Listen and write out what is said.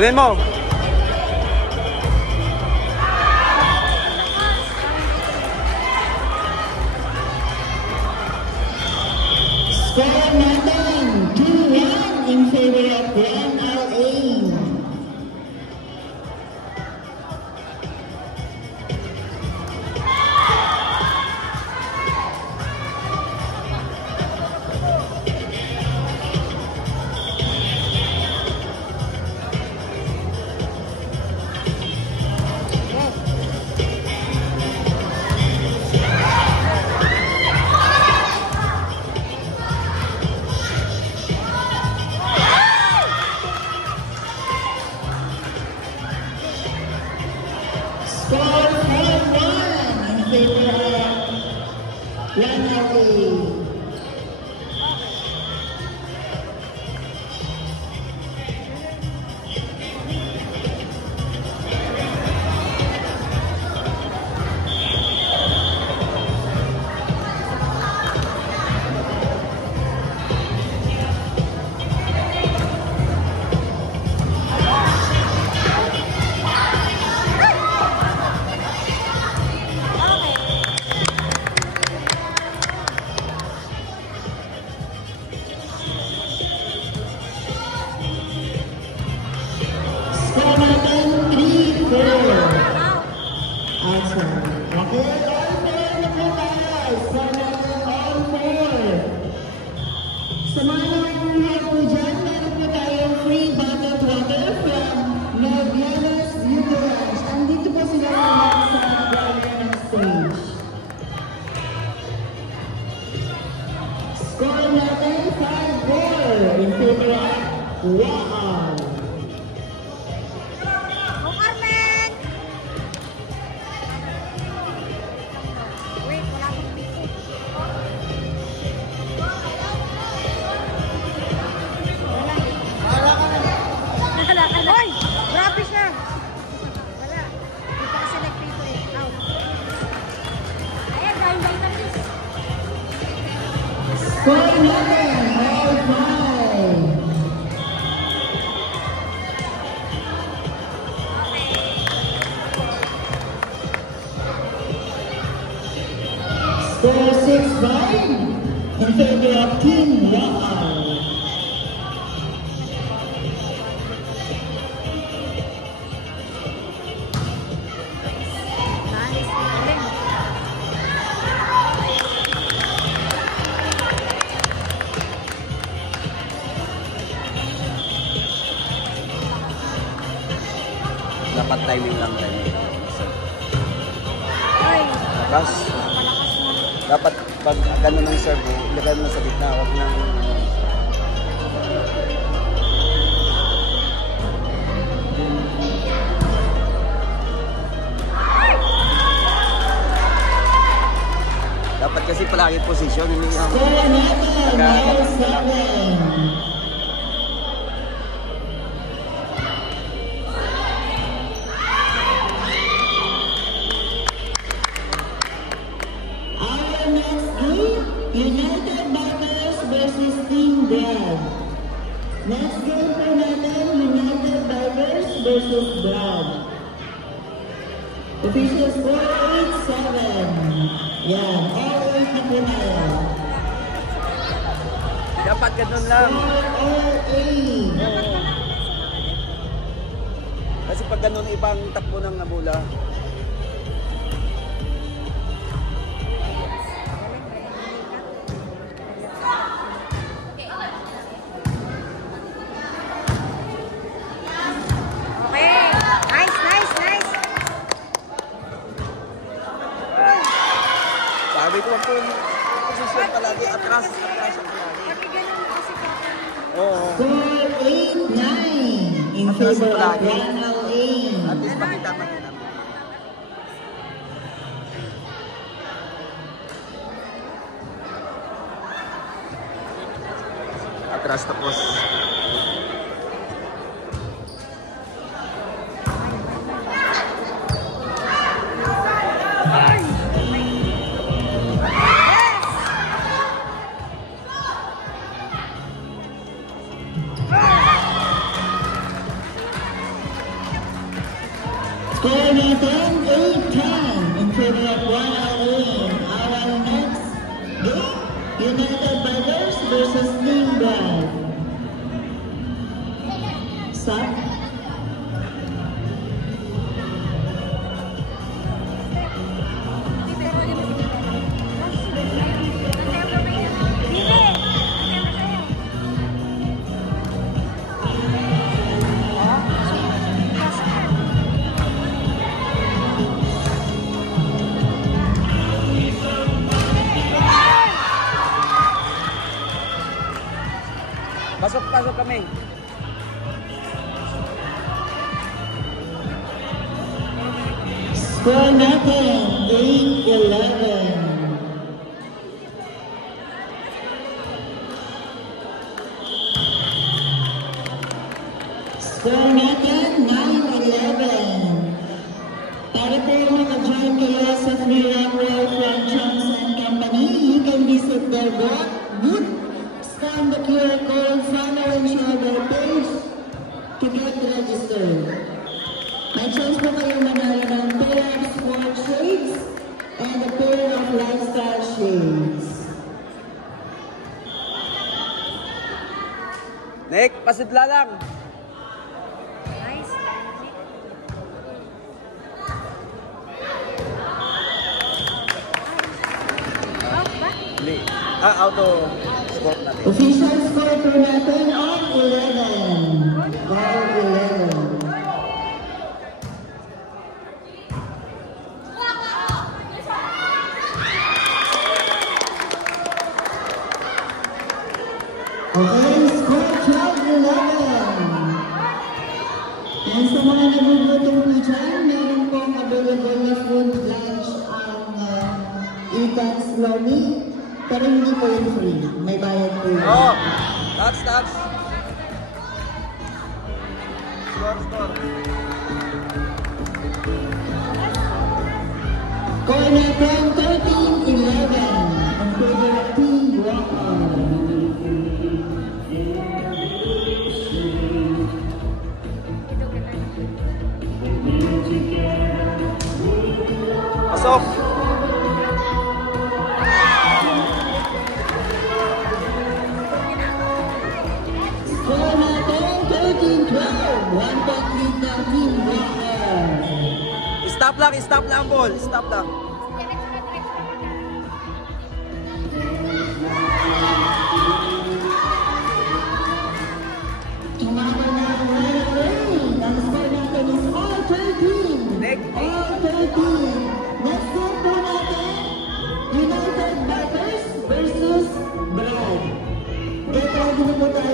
Ulin mo. Score natin 2-1 in favor of Grand LA. Score 4-1 in favor of Grand LA. Score natin 3-4. Awesome. Okay, all four na po tayo. Score natin all four. Sa mga nakakuha po dyan, meron po tayong free bottled water from Novianas Eucharist. Andito po sila naman sa prayer ng stage. Score natin 5-4 in favor of Wow! Hoy! Grabe siya! Wala. Hindi pa kasi nagprito eh. Out. Ayan, dahil na please. Score natin, all five. Score 6-5 in favor of Team Wow. Dapat timing lang tayo. Hoy! Tapos, dapat pag gano'n ng serve, ilagay mo sa gitna, huwag nang dapat kasi palagi position, hindi yung United Bikers versus Team Brad. Next game po natin, United Bikers versus Brad. Official score 8-7. Yan, all 8 na po tayo. dapat ganun lang. All 8. Kasi pag ganun ibang takbo ng nabula. Sabi ko lang po yung posisyon palagi, atras ang palagi. Oo. Score 8-9 in favor of Ronald A. At least makita. Atras tapos. Score natin 8-10 in favor of Guanalin. Our next game, United Brothers versus Team Brad. Stop. Pasok kami. Score natin 8-11. Score natin 9-11. Para po maka-join kayo sa Free Runway from Chunks and Company, you can visit their booth, scan the QR code, follow and share their page to get registered. May chance po kayo manalo ng pair of sport shades and a pair of lifestyle shades. Nick, pasidla lang. Nice. Out ba? Hindi. Auto score natin. Official score po natin on 11. All 11. Okay, score 12-11. And sa mga nagugutom po dyan, meron pong available na food lunch ang Ethan's Lomi. Pero hindi po yun free. May bayad po yun. Oh! Touch! Score. Score natin 13-11. Ang favor of Team Walker. Pasok! Score natin 13-12. 1 point lead ng Team Walker. Stop lang ball. Stop lang. Tumama na ang line. Ang score natin is all 13. Next. All 13. Next game po natin, United Brothers versus Brad. Get ready na po tayo